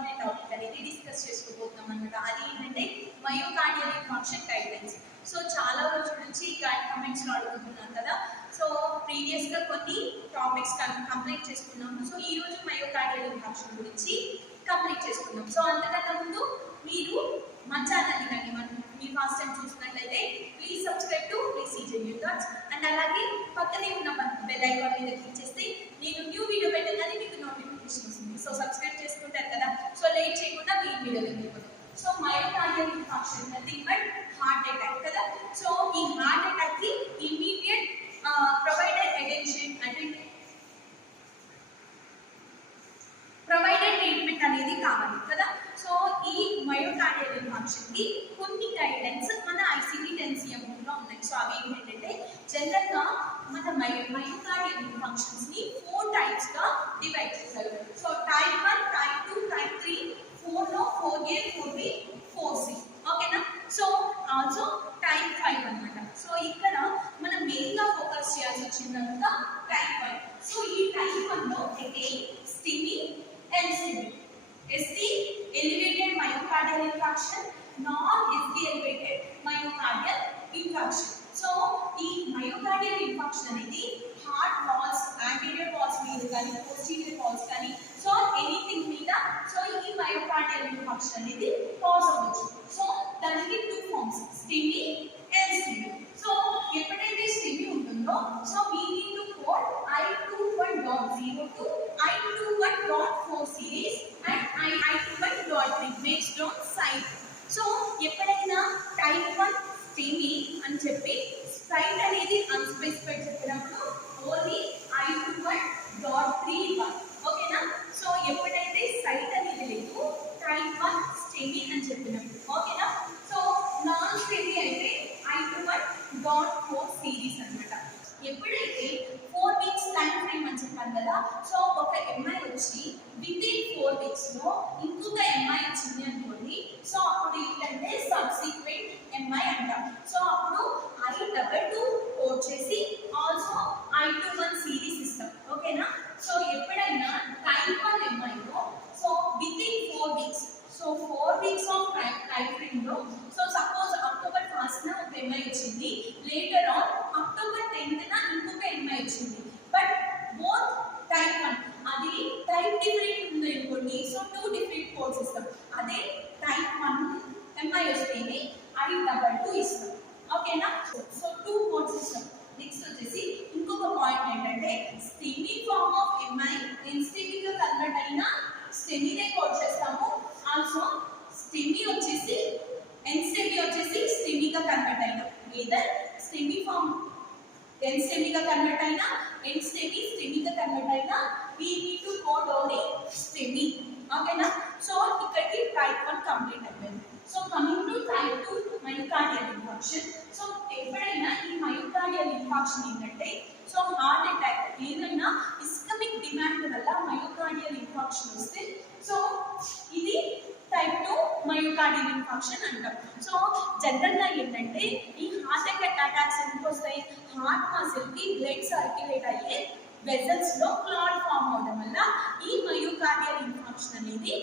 Important topic అనేది discuss చేసుకోబోతున్నాం అనమాట. అది ఏంటంటే మయోకార్డియల్ ఇన్ఫార్క్షన్ గైడ్లైన్స్. సో చాలా రోజుల నుంచి కమెంట్స్లో అడుగుతున్నాను కదా. సో ప్రీవియస్గా కొన్ని టాపిక్స్ కంప్లీట్ చేసుకున్నాము. సో ఈరోజు మయోకార్డియల్ ఇన్ఫార్క్షన్ గురించి కంప్లీట్ చేసుకున్నాం. సో అంతకన్నా ముందు మీరు మా ఛానల్ని కానీ మీరు ఫస్ట్ టైం చూసినట్లయితే please subscribe to BCJ New Thoughts and అలాగే పక్కనే ఉన్న బెల్ ఐకాన్ మీద క్లిక్ చేస్తే నేను న్యూ వీడియో పెట్టగానే మీకు నోటిఫికేషన్ వస్తుంది. సో సబ్స్క్రైబ్ చేసుకుంటారు కదా. సో లేట్ చేయకుండా మీ వీడియోలోకి వెళ్ళిపోతాం. So myocardial infarction nothing but heart attack కదా. సో ఈ హార్ట్ అటాక్ కి ఇమ్మీడియట్ ప్రొవైడెడ్ అటెన్షన్ అంటే ప్రొవైడెడ్ ట్రీట్మెంట్ అనేది కావాలి కదా. సో ఈ మయోకార్డియల్ ఇన్ఫార్క్షన్ కి కొన్ని గైడ్లైన్స్ మన ICD-10 లో ఉన్నాయి. సో అవి ఏంటంటే జనరల్ గా మన మయోకార్డియల్ ఇన్ఫార్క్షన్స్ ని 4 టైప్స్ గా డివైడ్ చేశారు. సో టైప్ 1, టైప్ 2, టైప్ 3, 4 లో 4A, 4B, 4C. ఓకేనా. సో ఆల్సో టైప్ 5 అన్నమాట. సో ఇక్కడ మనం మెయిన్ గా ఫోకస్ చేయాల్సి వచ్చిందంట టైప్ 1. సో ఈ టైప్ 1 లో again STEMI and STEMI. ST elevated myocardial infarction, non-ST elevated myocardial infarction. So ఈ myocardial infarction అనేది హార్ట్ వాల్స్, anterior walls మీద కానీ posterior walls కానీ సో ఎనీథింగ్ మీద సో ఈ myocardial infarction అనేది కాజ్ అవ్వచ్చు. సో దానికి 2 forms STEMI and STEMI. So ఎప్పుడైతే STEMI ఉంటుందో so we need to code I21.0 to I21.4 series and I21.3 based on site. So ఎప్పుడైనా టైప్ 1 STEMI అని చెప్పి సైట్ అనేది అన్స్పెసిఫైడ్ చెప్పినప్పుడు ఓన్లీ I21.31. ఓకేనా. సో ఎప్పుడైతే సైట్ అనేది లేదు టైప్ 1 STEMI అని చెప్పినప్పుడు ఓకేనా. సో నాన్ STEMI అయితే I21.4 సిరీస్ అన్నమాట. ఎప్పుడైతే 4 వీక్స్ టైం ఫ్రేమ్ అని చెప్పాను కదా. సో ఒక ఎంఐ వచ్చి వితిన్ 4 వీక్స్ లో ఇంకొక ఎంఐ వచ్చింది అనుకోండి. సో అప్పుడు ఏంటంటే సబ్సిక్వెంట్ ఎంఐ అంటాం. సో అప్పుడు I22 కోడ్ చేసి ఆల్సో I21 సిరీస్ ఇస్తాం. ఓకేనా. సో ఎప్పుడైనా టైప్ 1 ఎంఐలో so within 4 weeks so 4 weeks of time frame లో సో సపోజ్ అక్టోబర్ 1st ఒక ఎంఐ వచ్చింది, లేటర్ ఆన్ అక్టోబర్ 10th ఇంకొక ఎంఐ వచ్చింది. బట్ బోత్ టైప్ 1 అది టైప్ డిఫరెంట్ ఉంది అనుకోండి. సో 2 డిఫరెంట్ కోడ్స్ ఇస్తాం. అదే టైప్ 1 ఎంఐ వస్తేనే I22 ఇస్తాం. ఓకేనా. సో 2 కోడ్స్ ఇస్తాం. నెక్స్ట్ వచ్చేసి ఇంకొక పాయింట్ ఏంటంటే STEMI form of MI NSTEMI గా కన్వర్ట్ అయినా STEMI నే కోడ్ చేస్తాము. ఆల్సో STEMI వచ్చేసి NSTEMI వచ్చేసి STEMI గా కన్వర్ట్ అయినా లేదా STEMI ఫార్మ్ NSTEMI గా కన్వర్ట్ అయినా NSTEMI STEMI గా కన్వర్ట్ అయినా we need to code only STEMI. ఓకేనా. సో ఇక్కడికి టైప్ 1 కంప్లీట్ అయిపోయింది. So coming to type 2 myocardial infarction. So ఎప్పుడైనా ఈ మయోకార్డియల్ ఇన్ఫార్క్షన్ ఏంటంటే సో హార్ట్ అటాక్ ఏదైనా ఇస్కమిక్ డిమాండ్ వల్ల మయోకార్డియల్ ఇన్ఫార్క్షన్ వస్తే సో ఇది టైప్ 2 మయోకార్డియల్ ఇన్ఫార్క్షన్ అంటాం. సో జనరల్గా ఏంటంటే ఈ హార్ట్ అటాక్స్ ఎందుకు వస్తాయి, హార్ట్ మసిల్కి బ్లడ్ సర్క్యులేట్ అయ్యే వెజల్స్ లో క్లాట్ ఫామ్ అవడం వల్ల ఈ మయోకార్డియల్ ఇన్ఫార్క్షన్ అనేది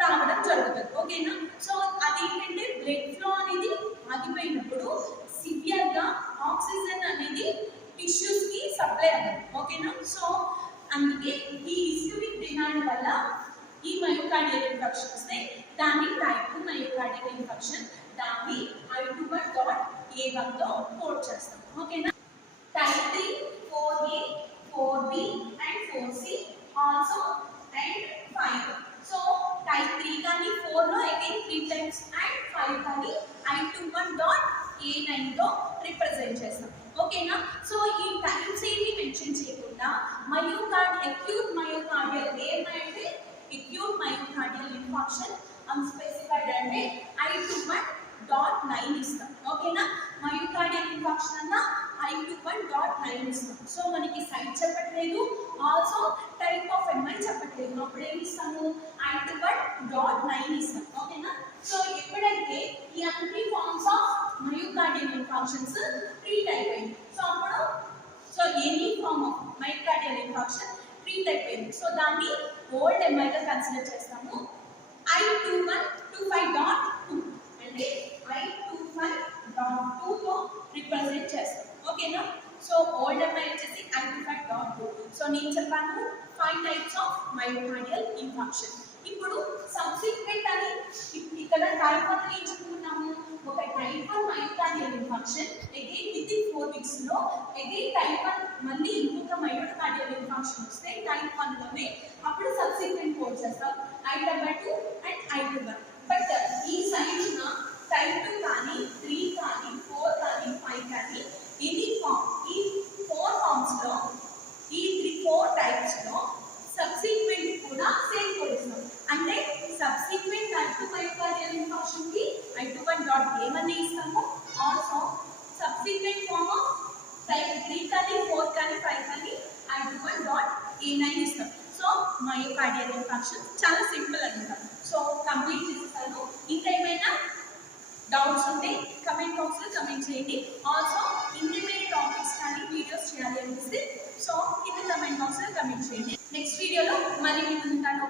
రావడం జరుగుతుంది. ఓకేనా. సో అదేంటంటే బ్లడ్ ఫ్లో అనేది ఆగిపోయినప్పుడు సివియర్ గా ఆక్సిజన్ అనేది టిష్యూస్ కి సప్లై అవ్వదు. ఓకేనా. సో అందుకే ఈ ఇస్కమిక్ డిమాండ్ వల్ల ఈ మయోకార్డియల్ ఇన్ఫార్క్షన్ వస్తే దాన్ని టైప్ 2 మయోకార్డియల్ ఇన్ఫార్క్షన్, దాన్ని I21.A1 తో కోడ్ చేస్తాం. ఓకేనా. Type 3 4A, 4B and 4C also and 5. So type 3 కానీ 4 లో అగైన్ 3 టైమ్స్ అండ్ 5 కానీ I21.A9 తో రిప్రజెంట్ చేస్తాం. ఓకేనా. సో ఈ టైమ్స్ ఏమి మెన్షన్ చేయకుండా అక్యూట్ మయోకార్డియల్ ఏమంటే అక్యూట్ మయోకార్డియల్ ఇన్ఫార్క్షన్ అన్స్పెసిఫైడ్ అంటే I21.9 ఇస్తాం. ఓకేనా. మయోకార్డియల్ ఇన్ఫార్క్షన్ అన్న I21.9 ఇస్తాం. సో మనకి సైట్ చెప్పట్లేదు, ఆల్సో టైప్ ఆఫ్ ఎంఐ చెప్పట్లేదు. అప్పుడు ఏమి ఇస్తాము I21.9 ఇస్తాం. ఓకేనా. సో ఎప్పుడైతే ఈ అన్ని forms of myocardial infarctions treat అయిపోయింది సో అప్పుడు so any form of myocardial infarction treat అయిపోయింది. సో దాన్ని ఓల్డ్ ఎంఐగా కన్సిడర్ చేస్తాము. Myocardial infarction. ఇప్పుడు సబ్సిక్వెంట్ అని ఇక్కడ టైప్ 1 ఏం చెప్పుకున్నాము, ఒక type 1 myocardial infarction again with in 4 weeks లో అగైన్ టైప్ 1 మళ్ళీ ఇంకొక మయోకార్డియల్ ఇన్ఫార్క్షన్ వస్తే టైప్ 1 లోనే అప్పుడు సబ్సిక్వెంట్ కోడ్ చేస్తాం I2 అండ్ I21. బట్ ఈ సైడ్ ఉన్న టైప్ 2 కానీ 3 కానీ 4 కానీ 5 కానీ ఎనీ ఫామ్, ఈ 4 ఫార్మ్స్ లో ఈ 4 టైప్స్ లో సబ్సిక్వెంట్ కూడా సేమ్ కోడ్ ఇస్తాం. అంటే సబ్సిక్వెంట్ టైప్ 2 మయోకార్డియల్ ఇన్ఫార్క్షన్ కి I21.A1 అని ఇస్తాము. Also subsequent form of type 3 కానీ 4 కానీ 5 కానీ I21.A9 ఇస్తాం. సో మయోకార్డియల్ ఇన్ఫార్క్షన్ చాలా సింపుల్ అన్నమాట. సో కంప్లీట్ చేస్తాను. ఇంకా ఏమైనా డౌట్స్ ఉంటే కమెంట్ బాక్స్ లో కమెంట్ చేయండి. ఆల్సో ఇంటర్మీడియట్ టాపిక్స్ కానీ వీడియోస్ చేయాలి అనిపిస్తే సో కింద కమెంట్ బాక్స్ లో కమెంట్ చేయండి. నెక్స్ట్ వీడియోలో మళ్ళీ ఉంటాను.